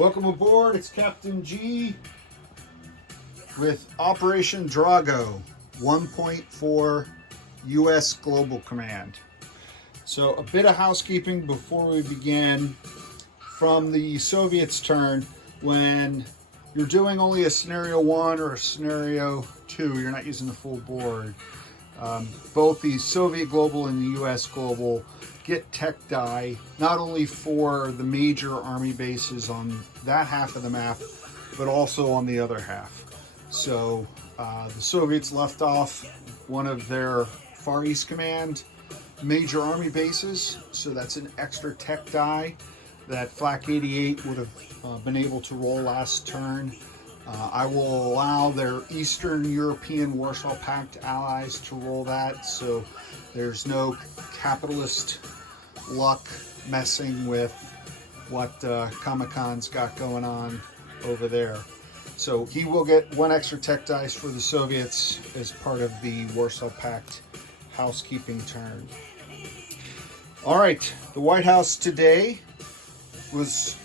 Welcome aboard, it's Captain G with Operation Drago 1.4 U.S. Global Command. So a bit of housekeeping before we begin. From the Soviets' turn, when you're doing only a scenario 1 or a scenario 2, you're not using the full board. Both the Soviet Global and the U.S. Global get tech die, not only for the major army bases on that half of the map, but also on the other half. So the Soviets left off one of their Far East Command major army bases, so that's an extra tech die that Flak 88 would have been able to roll last turn. I will allow their Eastern European Warsaw Pact allies to roll that, so there's no capitalist luck messing with what Kamakan's got going on over there. So he will get one extra tech dice for the Soviets as part of the Warsaw Pact housekeeping turn. All right, the White House today was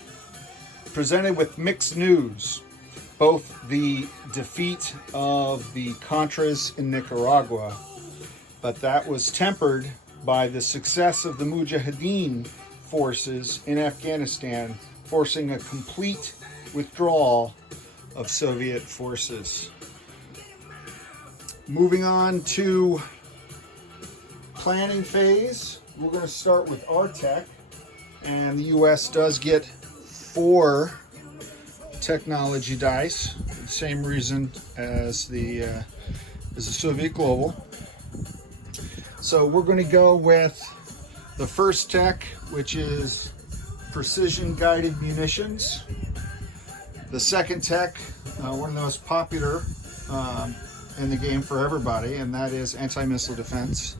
presented with mixed news. Both the defeat of the Contras in Nicaragua, but that was tempered by the success of the Mujahideen forces in Afghanistan, forcing a complete withdrawal of Soviet forces. Moving on to planning phase, we're going to start with our tech, and the US does get 4 technology dice, for the same reason as the Soviet Global. So we're going to go with the first tech, which is precision guided munitions. The second tech, one of the most popular in the game for everybody, and that is anti-missile defense.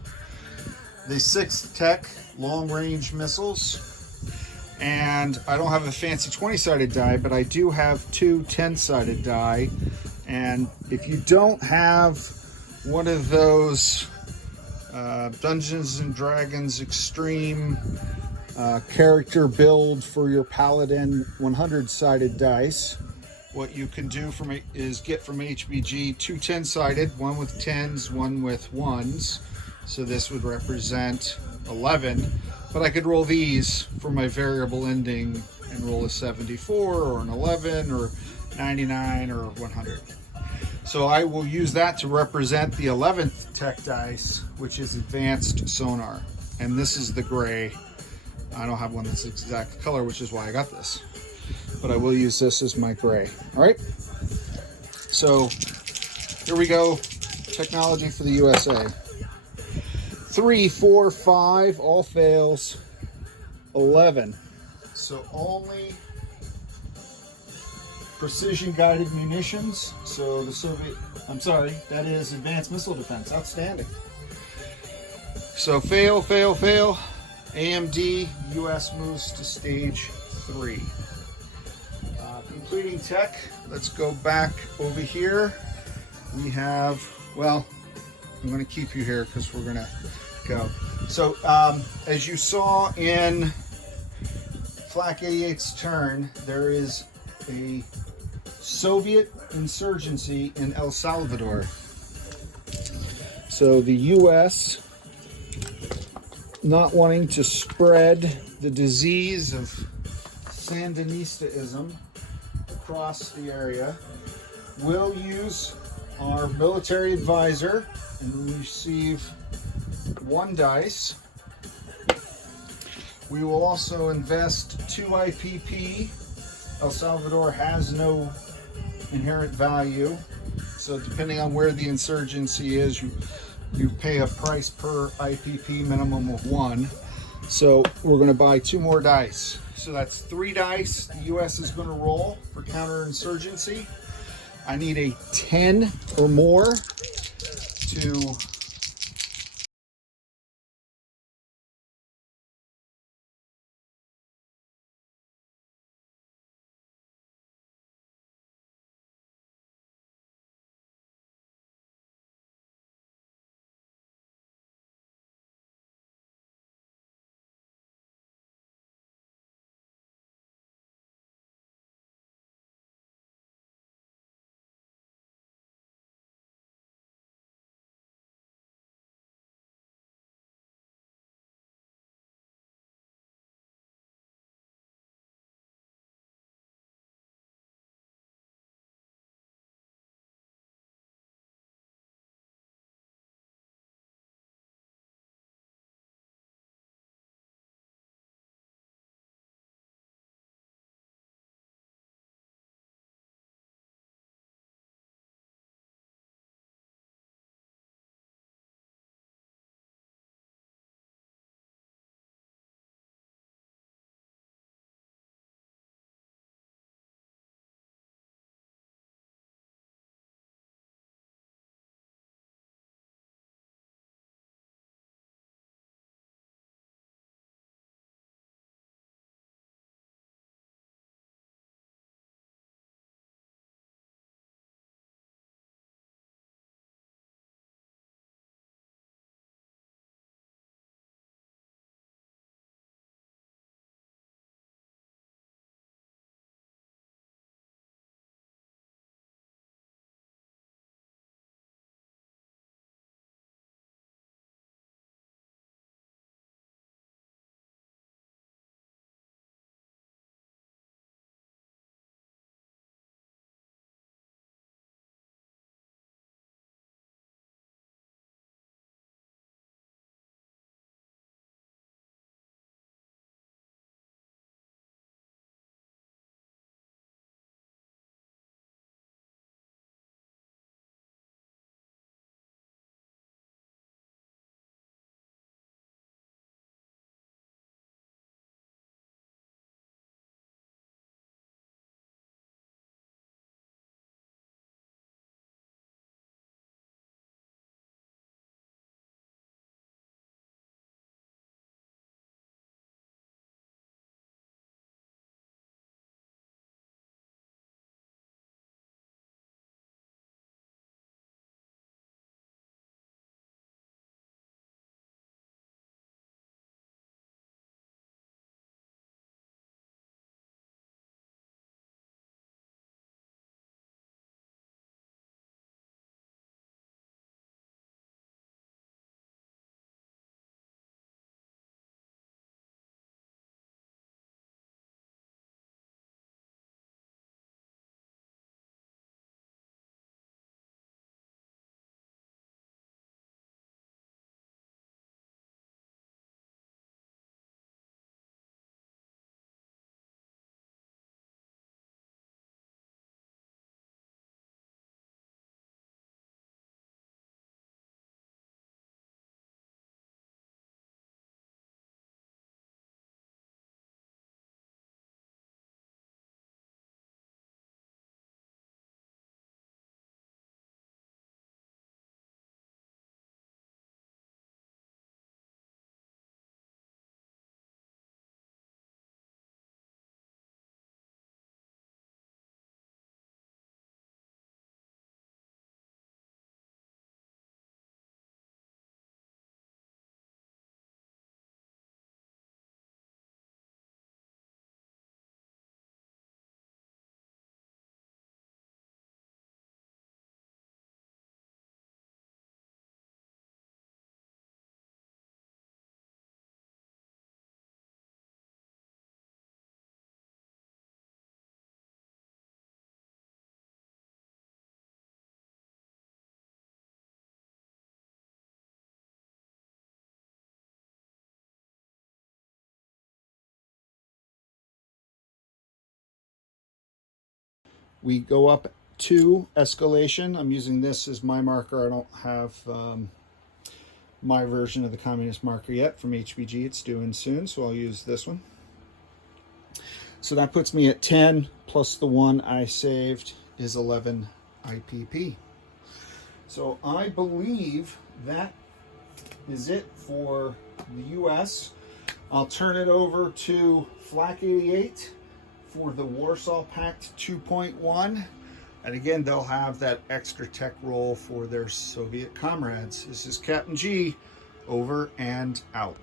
The sixth tech, long range missiles. And I don't have a fancy 20-sided die, but I do have 2 10-sided die. And if you don't have one of those Dungeons and Dragons extreme character build for your Paladin 100-sided dice, what you can do is get from HBG 2 10-sided, one with 10s, one with 1s. So this would represent 11. But I could roll these for my variable ending and roll a 74 or an 11 or 99 or 100. So I will use that to represent the 11th tech dice, which is advanced sonar. And this is the gray. I don't have one that's the exact color, which is why I got this. But I will use this as my gray. All right. So here we go. Technology for the USA. 3, 4, 5, all fails. 11. So only precision guided munitions. So the that is advanced missile defense. Outstanding. So fail, fail, fail. AMD, US moves to stage 3. Completing tech, let's go back over here. We have, well, I'm going to keep you here because we're going to go. So as you saw in Flak 88's turn, there is a Soviet insurgency in El Salvador. So the US, not wanting to spread the disease of Sandinistaism across the area, will use our military advisor and receive 1 dice. We will also invest 2 IPP. El Salvador has no inherent value, so depending on where the insurgency is, you pay a price per IPP, minimum of 1. So we're going to buy 2 more dice. So that's 3 dice the US is going to roll for counterinsurgency. I need a 10 or more to We go up 2 escalation. I'm using this as my marker. I don't have my version of the communist marker yet from HBG. It's due in soon, so I'll use this one. So that puts me at 10, plus the 1 I saved is 11 IPP. So I believe that is it for the US. I'll turn it over to Flak 88 for the Warsaw Pact 2.1. And again, they'll have that extra tech role for their Soviet comrades. This is Captain G, over and out.